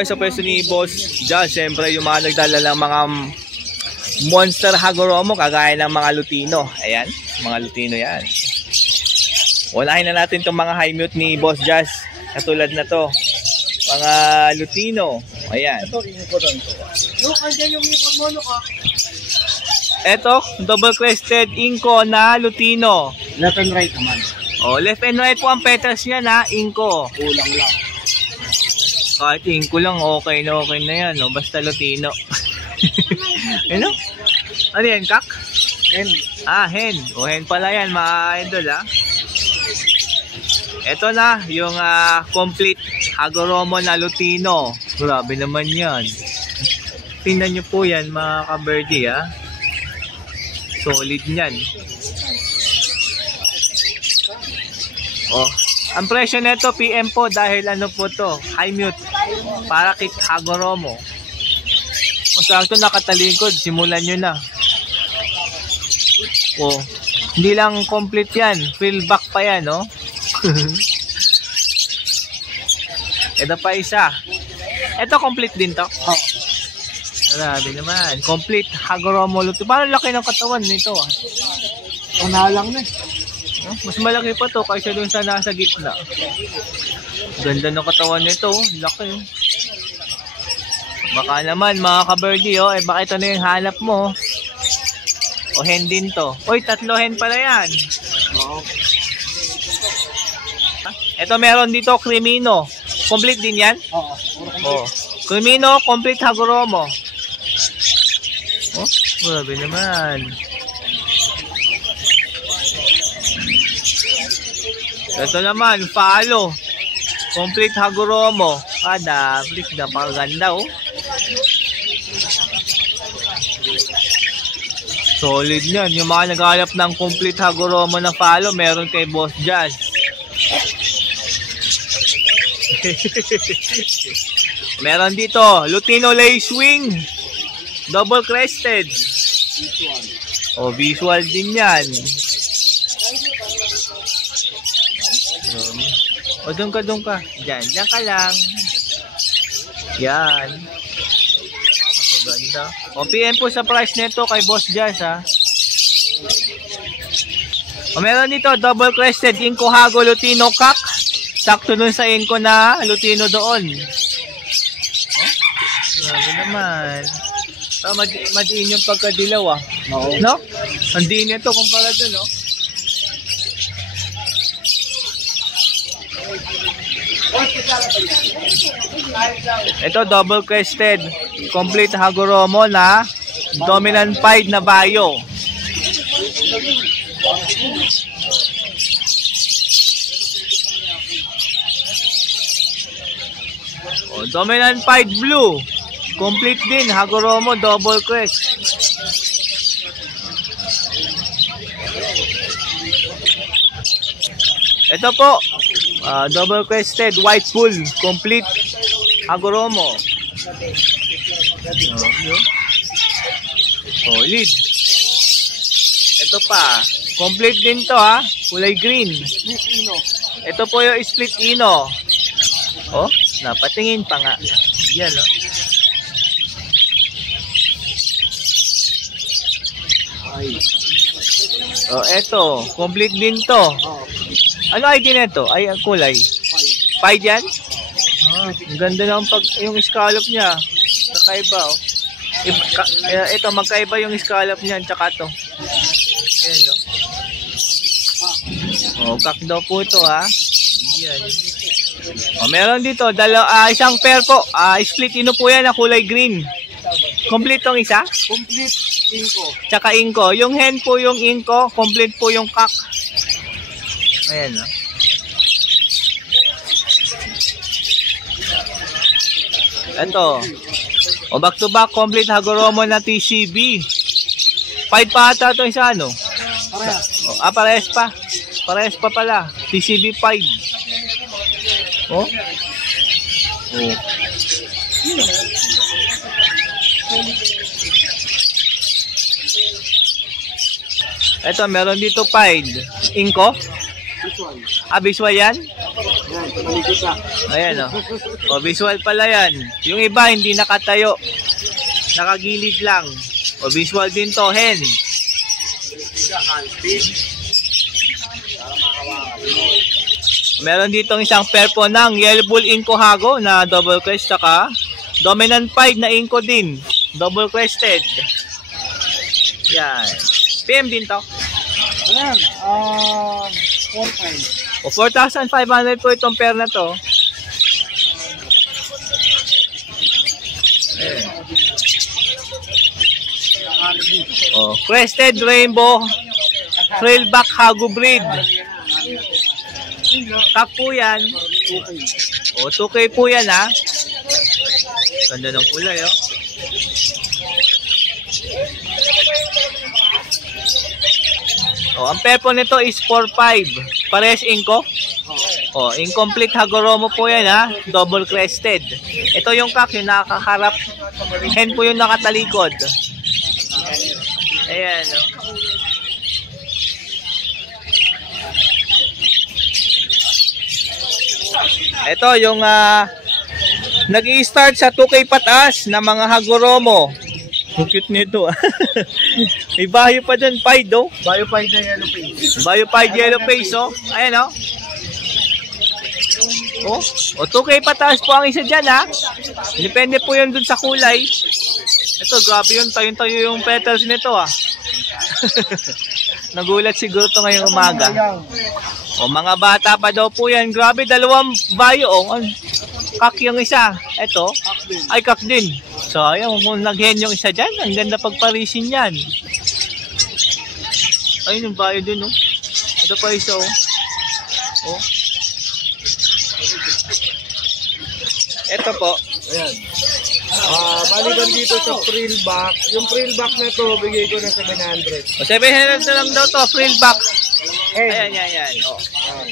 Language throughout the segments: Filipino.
Sa pwesto ni Boss Jazz, siyempre yung mga nagdala ng mga Monster Hagoromo kagaya ng mga Lutino. Ayan, mga Lutino yan. Unahin na natin itong mga high mute ni Boss Jazz. Katulad na to, mga Lutino. Ayan. Ito, double crested Inco na Lutino. Left and right naman. Oh, left and right po ang petals niya na Inco. Kulang lang. Kahit Inco lang, okay na yan. No? Basta Lutino. Ano? Ano yan, kak? Hen. Ah, hen. O, hen pala yan, mga idol, ha? Ito na, yung complete Hagoromo na Lutino. Grabe naman yan. Tingnan nyo po yan, mga ka-birdie, ha? Solid yan. Oh, ang presyo nito PM po dahil ano po to, high mute para kay Hagoromo. O sakto nakatalikod, simulan nyo na. Oh, hindi lang complete yan, fill back pa yan, no? Ito pa isa. Ito complete din to. Oo. Grabe naman, complete Hagoromo Lutino. Parang laki ng katawan nito, ah. Unalang na. Mas malaki pa to kaysa dun sa nasa gitna. Ganda ng katawan nito, laki. Baka naman mga ka-birdie, oh, baka ito na yung hanap mo. O hen din to. Uy, 3 hen pala yan. Oo. Ito meron dito, Crimino. Complete din yan? Oo. Oh. Crimino, complete Hagoromo. Oh, grabe naman. Ito naman, Falo. Complete Hagoromo. Kada, please, napakaganda, oh. Solid yan. Yung mga naghahanap ng complete Hagoromo na Falo, meron kay Boss Jazz. Meron dito, Lutino Lacewing. Double crested. Oh, visual din yan. O, doon ka. Diyan ka lang. Yan. Maganda. O, PM po sa price nito kay Boss Jazz, ha. O, meron dito, double crested Inco Hago Lutino Kak. Sakto dun sa Inco na Lutino doon. O, grabe naman. Oh, madiin yung pagkadilaw, ah. Oo. No? Hindi nito kumpara dun, no? Ito double crested complete Hagoromo na dominant pied na bayo. Oh, dominant pied blue complete din Hagoromo double crest. Ito po, double crested white bull complete Hagoromo. Solid. Ito pa, complete din to, ha, kulay green. Split Ino. Ito po yung split Ino. Oh, napatingin pa nga. Yan, no? Ay. Oh, eto, complete din to. Oo. Ano ID nito? Ay, ang kulay. Pied yan? Ah, ang ganda naman pag yung scallop niya. Kakaiba, oh. Ito, magkaiba yung scallop niya tsaka to. Ayan, no? Oh, kak daw po ito, ha. Yan. Oh, meron dito, isang pair po. Split Ino po yan na kulay green. Complete tong isa? Complete Inco. Tsaka Inco. Yung hen po yung Inco, complete po yung kak. Ayan, no? Ito. O, back to back, complete Hagoromo na TCB. Pied pa ata ito isa, ano? Parehas. O, parehas pa. Parehas pa pala. TCB pied. O? O. Ito, meron dito pied. Inco? Visual. Visual yan? Yan. Malikot na. Ayan, oh. O, visual pala yan. Yung iba, hindi nakatayo. Nakagilid lang. O, visual din to, hen. Meron ditong isang pair po ng Yellow Bull Inco Hago na double crest, saka Dominant 5 na Inco din. Double crested. Yan. PM din to. Ayan, 4.5. O, 4,500 po itong pair na to. Ayan. O, crested rainbow trailback Hago breed. Kak po yan. O, 2K po yan, ha. Ganda ng kulay, oh. O, ang pair po nito is 4.5. Pares Inco. O, incomplete Hagoromo po yan, ha. Double crested. Ito yung kak, yung nakakaharap. Hen po yung nakatalikod. Ayan, o. Ito yung nag-i-start sa 2K pataas na mga Hagoromo. Ang cute nito. May bayo pa dyan, pied, oh. Bayo 5 na yellow face. Bayo pied yellow face, oh. Ayan, oh. O 2K pataas po ang isa dyan, ha. Depende po yun dun sa kulay. Ito, grabe yun. Tayo-tayo yung petals nito, ha. Nagulat siguro to ngayong umaga. O, mga bata pa daw po yan. Grabe, dalawang bayo, oh. Kak yung isa. Ito, ay kak din. So, ayun, kung nag-hen yung isa dyan, ang ganda pagparisin yan. Ayun, yung bayo din, oh. Ito pa isa, oh. Oh. Ito po. Ayan. Balikan dito sa frill back. Yung frill back na to, bigay ko na 700. O, 700 na lang daw to, frill back. Ayan, yan. O.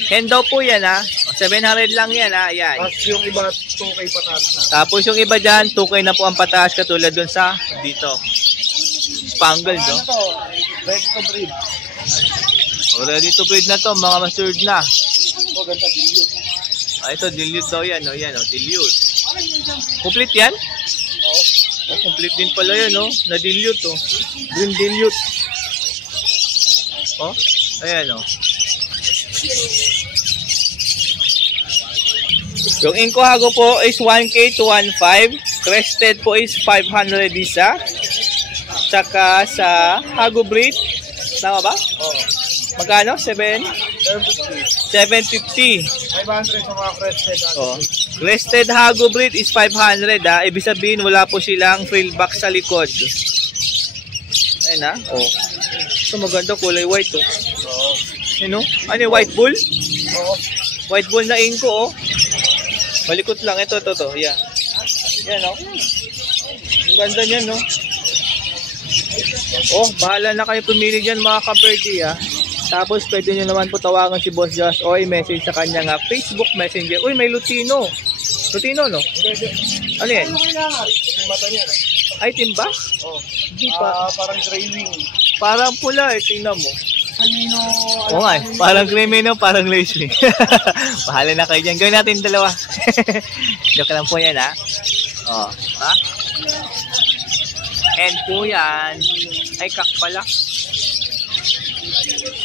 Hen daw po yan, ha. O, 700 lang yan, ha. Ayan. Tapos yung iba, 2K pataas na. Tapos yung iba dyan, 2K na po ang pataas katulad dun sa dito. Spangled, no? Ano to? Ready to breed. O, ready to breed na to, mga matured na. Ito, ganda, dilute. Ito, dilute daw yan, o. Yan, o, dilute. Complete yan? Oo. O, complete din pala yan, o. Na-dilute, o. Green dilute. O, ayan, o. Yung Inco Hago po is 1K to 1.5. Crested po is 500 isa. Tsaka sa Hago breed, tama ba? Oo. Magkano? 750. 500 sa mga crested. Oh. Crested Hago breed is 500, ha. Ibig sabihin wala po silang frill back sa likod. Ayan, ha. Oh. Ito maganda, kulay white, oh. Oo. Ano? Ano yung white bull? Oo. White bull na Inco, oh. Malikot lang. Ito. Yan. Yan, oh. Ang ganda niyan, no? Oh, bahala na kayo pumili dyan, mga ka-birdie, ha. Tapos, pwede nyo naman po tawagan si Boss Josh o i-message sa kanya nga Facebook Messenger. Uy, may Lutino. Lutino, no? Ano yan? Ano kailangan? Yung mata niya. Ay, timba? Oo. Hindi pa. Parang gray wing. Parang pula, eh. Tingnan mo. Kanino? Oo nga, parang Crimino, parang Lace. Bahala na kayo dyan. Gawin natin dalawa. Joke lang po yan, ha? O, ha? And po yan. Ay, kak pala.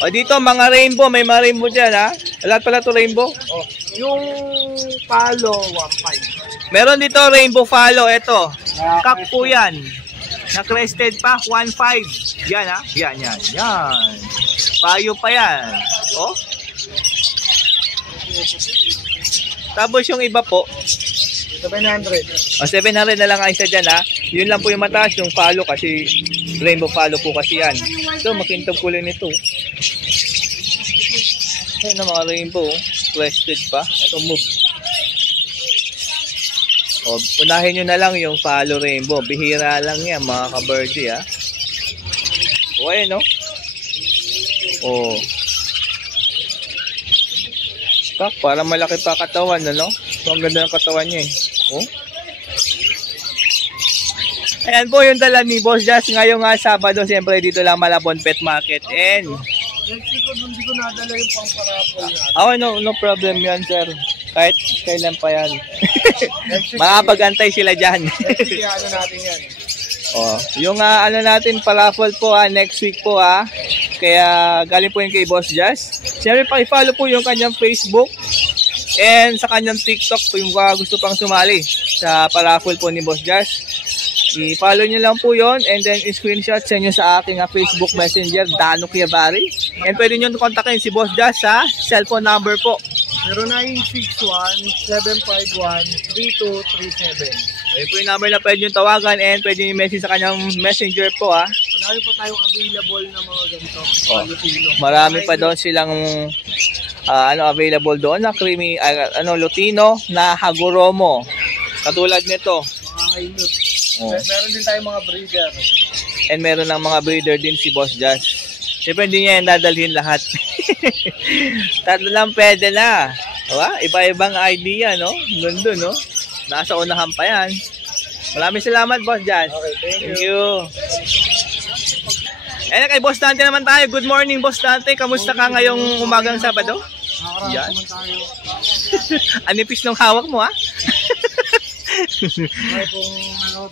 O, dito, mga rainbow. May mga rainbow dyan, ha? Lahat pala to rainbow. Oh. Yung palo, 1.5. Meron dito rainbow follow. Ito. Kak po yan. Na-crested pa, 1.5. Yan, ha? Yan. Bayo pa yan. O? Tapos yung iba po, 700. o 700 na lang ang isa dyan, ha? Yun lang po yung mataas, yung follow kasi rainbow follow po kasi yan. So, makintab kulay nito. Ayun na mga rainbow, crested pa. Ito move. O, unahin nyo na lang yung follow rainbow. Bihira lang yan, mga ka-birdie, ha? O, ayun, no? O. Kak, para malaki pa katawan, ano? So, ang ganda ng katawan niya, eh. O. Ayan po yung dala ni Boss Jazz ngayong Sabado. Siyempre, dito lang Malabon Pet Market. And Next week, hindi ko nadala yung pang-parapol natin. no problem yan, sir. Kahit kailan pa yan. Makapag-antay sila dyan. Sige, ano natin yan. Oh, yung ano natin pa-raffle po next week po Kaya galing po yun kay Boss Jazz. Siyempre pa-follow po yung kanyang Facebook and sa kanyang TikTok po yung gusto pang sumali sa pa-raffle po ni Boss Jazz. I-follow nyo lang po yon and then screenshot sa inyo sa aking Facebook Messenger, Dano Quiabari. And pwede nyo kontakin si Boss Jazz sa cellphone number po. 0961-751-3237. Ayun po yung number na pwede nyo tawagan and pwede nyo message sa kanyang messenger po Marami po tayong available na mga ganito. Marami pa doon silang available doon na creamy Lutino na Hagoromo. Katulad nito. Mga hainut. Meron din tayong mga breeder. And meron ng mga breeder din si Boss Jazz. Siyempre hindi niya yung dadalhin lahat. Tatlo lang pwede na. Iba-ibang idea, no? Gundo, no? Nasa unahan pa yan. Maraming salamat, Boss Jazz. Okay, thank you. And kay Boss Dante naman tayo. Good morning, Boss Dante. Kamusta ka ngayong umagang Sabado? Nakakaraos naman tayo. Anipis ng hawak mo, May pong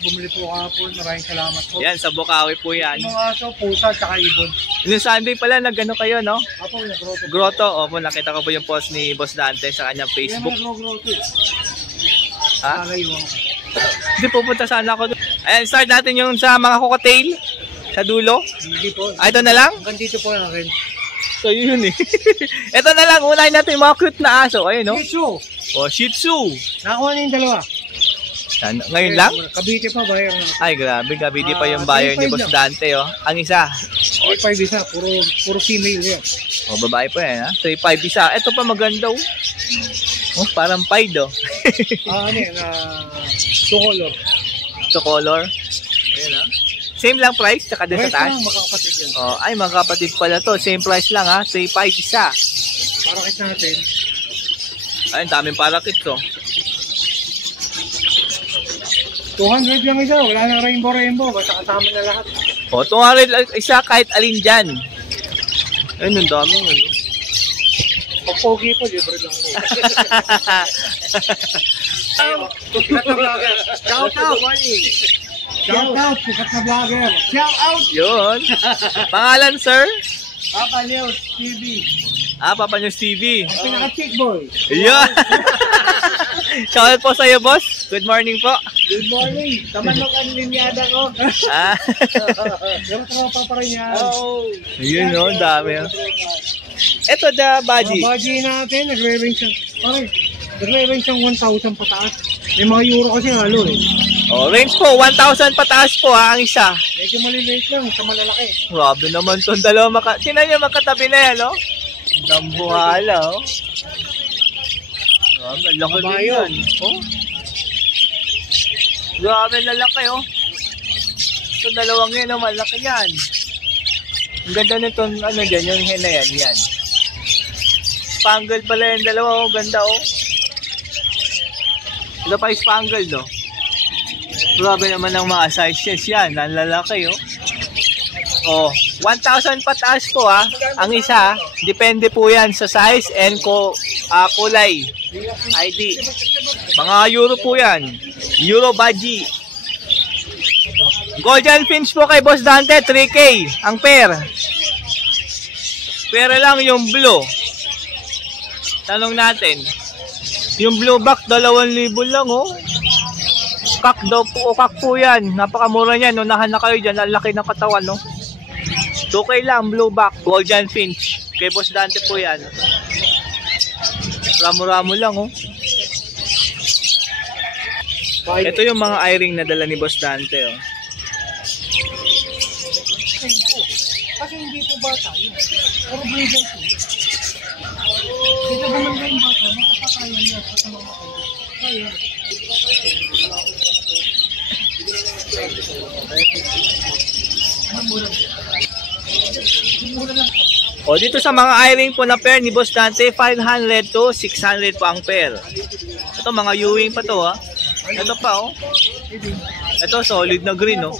bumili po kahapon. Maraming salamat po. Yan, sa Bukawi po yan. Mga aso, pusa, tsaka ibon. Yung Sunday pala, nag-ano kayo, no? Apo, nag-grotto. Grotto. Opo, nakita ko po yung post ni Boss Dante sa kanyang Facebook. Yan, nag-grotto. Ha? Hindi, pupunta sana ako doon. Ayan, start natin yung sa mga cocktail. Sa dulo. Hindi po. Ito na lang? Hanggang dito po na rin. So, yun eh. Ito na lang. Unahin natin yung mga cute na aso. Ayun, no? Shih Tzu. Oh, Shih Tzu. Nakakuha na yung dalawa. Ngayon lang? Cavite pa, buyer na. Ay, grabe. Cavite pa yung buyer ni Boss Dante, oh. Ang isa. 3.5 isa. Puro female yan. Oh, babae pa yan, ha? 3.5 isa. Ito pa maganda, oh. Oh, parang pied, oh. Ano yan? Two color. Ito color. Ayan, ha? Same lang price, tsaka din sa taas? Price lang, makakapatid yan. Oh, ay, mga kapatid pala to. Same price lang, ha? 3.5 isa. Parakit natin. Ayun, daming parakit, to. 200 lang isa. Wala nang rainbow. Basta kasama na lahat. O, 200 isa kahit alin dyan. Ayun, ang dami. Ano? Pag pogi po, libre lang po. Shout out! Shout out! Sikat na vlogger! Shout out! Yun. Pangalan, sir? Papa News TV. Papa News TV. Ang pinaka-chick boy. Yun. Shoutout po sa iyo, boss. Good morning po. Good morning. Tamanok ang linyada ko. Yung tropa pa rin yan. Yun, no? Dami. Ito, the budgie. Mga budgie natin, nagre-range siyang 1,000 pataas. May mga euro kasi halo eh. Oh, range po, 1,000 pataas po ang isa. Medyo maliliit lang, sa malalaki. Grabe naman itong dalawa. Tinan niyo magkatabi na yan, no? Dambuhala, oh. Grabe, laki din yan. Oh. Grabe, lalaki, oh. Ito dalawang yan, oh, malaki yan. Ang ganda nitong, ano dyan, yung hen na yan. Spangled pala yung dalawa, oh. Ganda, oh. Ito pa yung spangled, no? Grabe naman ang mga sizes yan. Ang lalaki, oh. Oh, 1,000 pataas po, ha. Ang isa, depende po yan sa size and kulay. ID. Mga euro po yan. Euro budgie. Golden Finch po kay Boss Dante, 3K ang pair. Pero lang yung blue. Tanong natin. Yung blue back, 2,000 lang, oh. Kak daw po, kak po yan. Napakamura niyan. Unahan na kayo dyan. Ang laki ng katawan, no? 2K lang, blue back, Golden Finch. Kay Boss Dante po yan. Ramo-ramo lang, oh. Ito yung mga eye-ring na dala ni Boss Dante, oh. Kasi hindi po bata yun. Pero breeder po. Dito bumanda yung bata, makapatayan niya sa mga kaya. O, dito sa mga eye-ring po na pair ni Boss Dante, 500 to 600 po ang pair. Ito, mga Ewing pa to, ha. Ito pa, oh. Ito, solid na green, oh.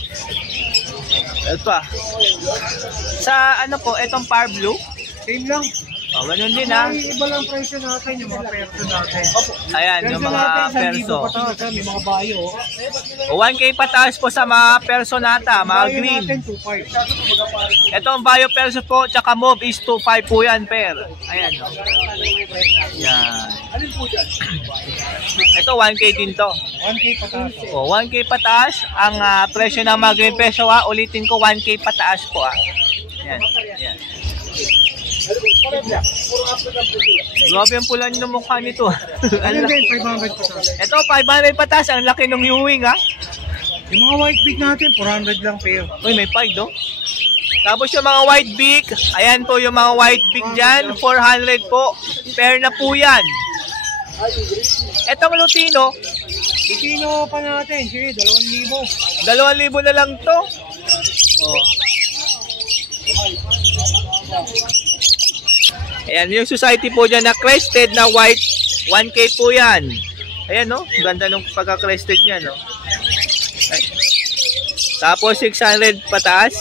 Ito pa. Sa, ano po, itong par blue. Same lang. O, ganun din ha. Ay, iba lang presyo natin, yung mga perso natin. Ayan, yung mga perso. May mga bayo. O, 1K pataas po sa mga personata, mga Bayo green. natin, 2.5. Ito ang bio perso po, tsaka mauve is 2.5 po yan, per. Ayan, no? Yan. Ito, 1K din to. 1K pataas. O, 1K pataas. Ang presyo ng mga green peso, ulitin ko, 1K pataas po, Yan, yan. Grabe ang pula ng mukha nito. Ano din, 500 pataas. Ito, 500 pataas. Ang laki ng Ewing, Yung mga white pig natin, 400 lang pair. Uy, may pie, no? Tapos yung mga white beak, ayan po yung mga white beak dyan, 400 po. Pair na po yan. Etong Lutino, Lutino pa natin, sige, 2,000. 2,000 na lang to. Oh. Ayan, yung society po dyan na crested na white, 1K po yan. Ayan, no? Ganda nung pagka-crested niya, no? Ay. Tapos 600 pataas.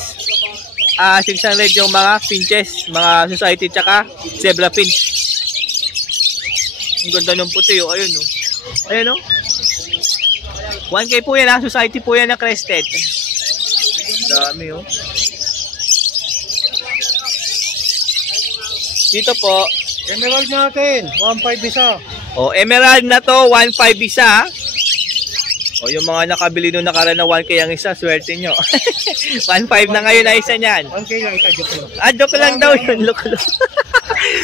600 yung mga finches, mga society, tsaka zebra finch. Ang ganda ng puti, ayun, no? Ayun, no? 1K po yan, society po yan na crested. Dami, Dito po, Emerald natin, 1.5 isa. Emerald na to, 1.5 isa. Yung mga nakabili nung nakaraan na 1K ang isa, swerte nyo. 1.5 na ngayon na isa niyan. 1K lang isa, joke lang. Joke lang daw yun, look.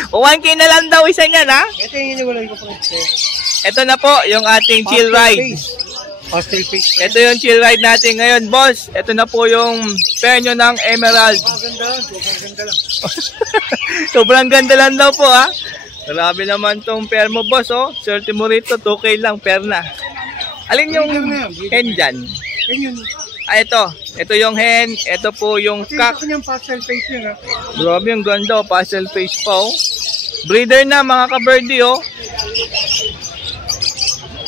1K na lang daw isa niyan, Ito yung iniwalay ko pa. Ito na po, yung ating chill ride. Pastel face. Ito yung chill ride natin ngayon, boss. Ito na po yung pair nyo ng Emerald. Ganda lang, sobrang ganda lang. Sobrang ganda lang daw po, Grabe naman tong pair mo, boss, Swerte mo rito, 2K lang, pair na. Alin yung hen dyan? Yan yun. Ito. Ito yung hen. Ito po yung cock. Ito yung pastel face yun, Grabe, yung ganda, pastel face pa, Breeder na, mga ka-birdie,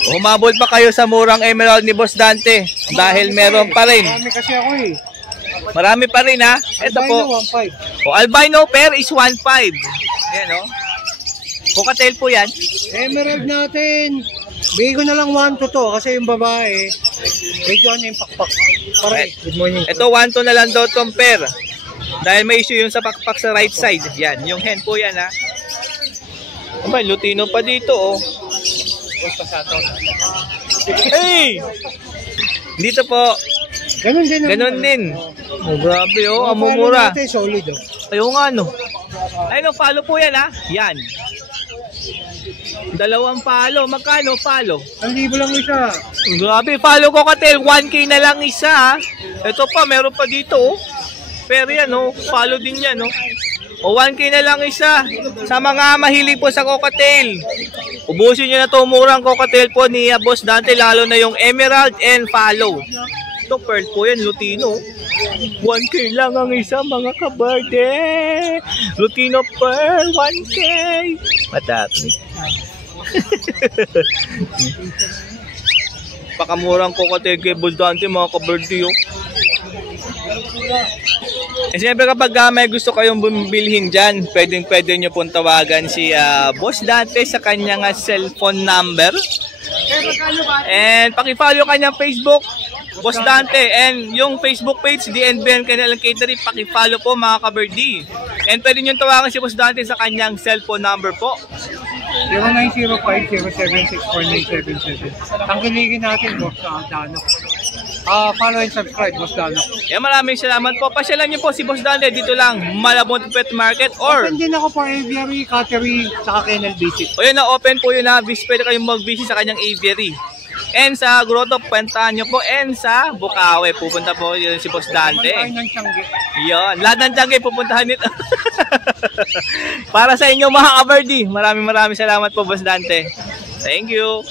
Humabol pa kayo sa murang Emerald ni Boss Dante dahil meron pa rin. Marami kasi ako, Marami pa rin, Ito po. 1.5. Albino pair is 1.5. Ayan, Cocktail po yan. Emerald natin. Bigay ko na lang 1 to kasi yung babae, medyo yung pakpak. Good morning. Ito 1 to na lang daw tong pair. Dahil may issue yung sa pakpak sa right side. Yan, yung hen po yan, May Lutino pa dito, Hey! Dito po. Ganun din. Ganun din. Grabe, amumura. Natin, solid, Ayaw nga, Ayun, follow po yan, Yan. 2 palo. Magkano palo? 1,000 lang isa. Grabe, follow ko katil. 1K na lang isa, Ito pa, meron pa dito, Pero yan, follow din yan, 1K na lang isa. Sa mga mahilig po sa cocktail, ubusin nyo na itong murang cocktail po ni Boss Dante, lalo na yung Emerald and follow. Ito, pearl po yan, Lutino. 1K lang ang isa, mga kaberde. Lutino pearl, 1K. Matapos. Pakamurang cocktail kay Boss Dante, mga kaberde, siyempre kapag may gusto kayong bumbilhin dyan, pwede nyo pong tawagan si Boss Dante sa kanyang cellphone number. And pakifollow kanyang Facebook, Boss Dante. And yung Facebook page, DNBN Kanilang Catering, pakifollow po, mga kaberdi. And pwede nyo tawagan si Boss Dante sa kanyang cellphone number po. 0905-076-4977. Tangkilikin natin, Boss Dano. Follow and subscribe, Boss Dano. Maraming salamat po. Pasyalan niyo po si Boss Dante dito lang, Malabon Pet Market, or open din ako for aviary, cattery, saka kennel visit. O yun, open po yun, pwede kayong mag-visit sa kanyang aviary. And sa Grotto, puntahan nyo po. And sa Bukawe, pupunta po yun si Boss Dante. Yun, lahat ng Tiangge pupuntahan nito. Para sa inyo, mga kaberdi. Maraming salamat po, Boss Dante. Thank you.